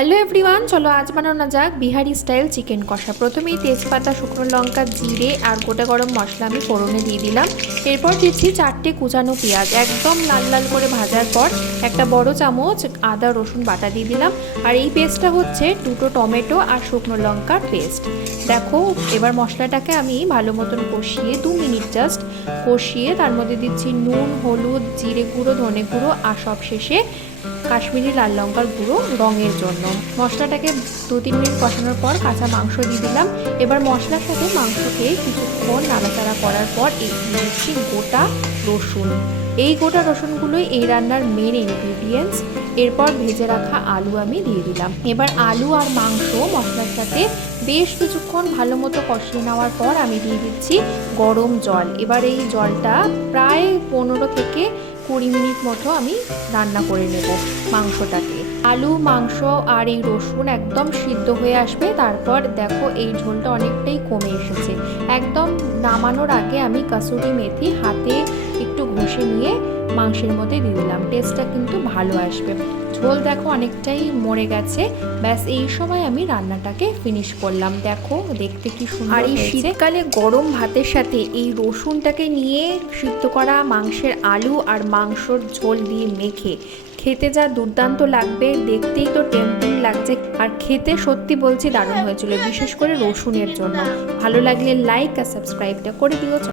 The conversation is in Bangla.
হ্যালো এভরিওয়ান, চলো আজ বানানো যাক বিহারি স্টাইল চিকেন কষা। প্রথমেই তেজপাতা, শুকনো লঙ্কা, জিরে আর গোটা গরম মশলা আমি ফোড়নে দিয়ে দিলাম। এরপর দিচ্ছি 4টে কুচানো পেঁয়াজ। একদম লাল লাল করে ভাজার পর একটা বড় চামচ আদা রসুন বাটা দিয়ে দিলাম। আর এই পেস্টটা হচ্ছে 2টো টমেটো আর শুকনো লঙ্কার পেস্ট। দেখো, এবার মশলাটাকে আমি ভালো মতন কষিয়ে 2 মিনিট জাস্ট কষিয়ে তার মধ্যে দিচ্ছি নুন, হলুদ, জিরে গুঁড়ো, ধনে গুঁড়ো আর সবশেষে কাশ্মীরি লাল লঙ্কার গুঁড়ো রঙের জন্য। মশলাটাকে 2-3 মিনিট কষানোর পর কাঁচা মাংস দিয়ে দিলাম। এবার মশলার সাথে মাংসকে কিছুক্ষণ নাড়াচাড়া করার পর দিচ্ছি গোটা রসুন। এই গোটা রসুনগুলোই এই রান্নার মেন ইনগ্রিডিয়েন্টস। এরপর ভেজে রাখা আলু আমি দিয়ে দিলাম। এবার আলু আর মাংস মশলার সাথে বেশ কিছুক্ষণ ভালো মতো কষিয়ে নেওয়ার পর আমি দিয়ে দিচ্ছি গরম জল। এবার এই জলটা প্রায় 15 থেকে 20 মিনিট মতো আমি রান্না করে নেব মাংসটাকে। আলু, মাংস আর এই রসুন একদম সিদ্ধ হয়ে আসবে। তারপর দেখো এই ঝোলটা অনেকটাই কমে এসেছে। একদম নামানোর আগে আমি কাসুরি মেথি হাতে একটু ঘষে নিয়ে মাংসের মধ্যে দিয়ে দিলাম। টেস্টটা কিন্তু ভালো আসবে। ঝোল দেখো অনেকটাই মরে গেছে। ব্যাস এই সময় আমি রান্নাটাকে ফিনিশ করলাম। দেখো দেখতে কি সুন্দর। আর এই শীতকালে গরম ভাতের সাথে এই রসুনটাকে নিয়ে সিদ্ধ করা মাংসের আলু আর মাংসর ঝোল দিয়ে মেখে খেতে যা দুর্দান্ত লাগবে, দেখতেই তো টেম্পটিং লাগছে। আর খেতে সত্যি বলছি দারুণ হয়েছিল, বিশেষ করে রসুনের জন্য। ভালো লাগলে লাইক আর সাবস্ক্রাইবটা করে দিও।